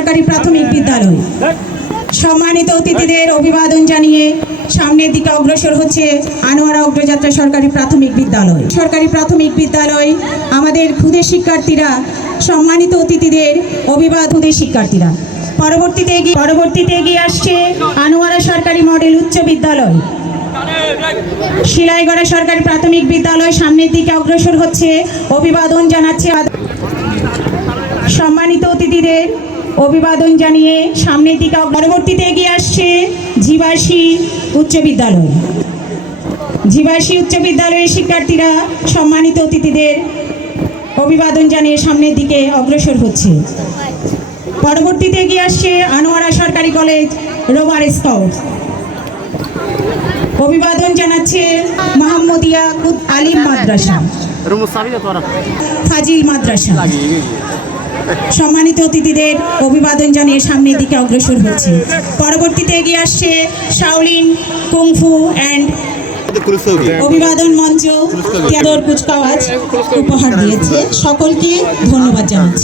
সরকারি প্রাথমিক বিদ্যালয়। সম্মানিত অতিথিদের অভিবাদন জানিয়ে সামনের দিকে অগ্রসর হচ্ছে আনোয়ারা অগ্রযাত্রা সরকারি প্রাথমিক বিদ্যালয়। সরকারি প্রাথমিক বিদ্যালয় আমাদের ক্ষুদে শিক্ষার্থীরা সম্মানিত অতিথিদের অভিবাদনের শিক্ষার্থীরা। পরবর্তীতে এগিয়ে আসছে আনোয়ারা সরকারি মডেল উচ্চ বিদ্যালয়। শিলাইগড়া সরকারি প্রাথমিক বিদ্যালয় সামনের দিকে অগ্রসর হচ্ছে, অভিবাদন জানাচ্ছে। সম্মানিত অতিথিদের অভিবাদন জানিয়ে সামনের দিকে পরবর্তীতে এগিয়ে আসছে জীবাসী উচ্চ বিদ্যালয়। জীবাসী উচ্চ বিদ্যালয়ের শিক্ষার্থীরা সম্মানিত অতিথিদের অভিবাদন জানিয়ে সামনের দিকে অগ্রসর হচ্ছে। পরবর্তীতে এগিয়ে আসছে আনোয়ারা সরকারি কলেজ রোভার স্কাউট। অভিবাদন জানাচ্ছে মোহাম্মদিয়া আলিম মাদ্রাসা, ফাজিল মাদ্রাসা। সম্মানিত অতিথিদের অভিবাদন জানিয়ে সামনের দিকে অগ্রসর হচ্ছে। পরবর্তীতে এগিয়ে আসছে শাওলিন কুংফু অ্যান্ড অভিবাদন মঞ্চ কুচকাওয়াজ উপহার দিয়েছে। সকলকে ধন্যবাদ জানাচ্ছি।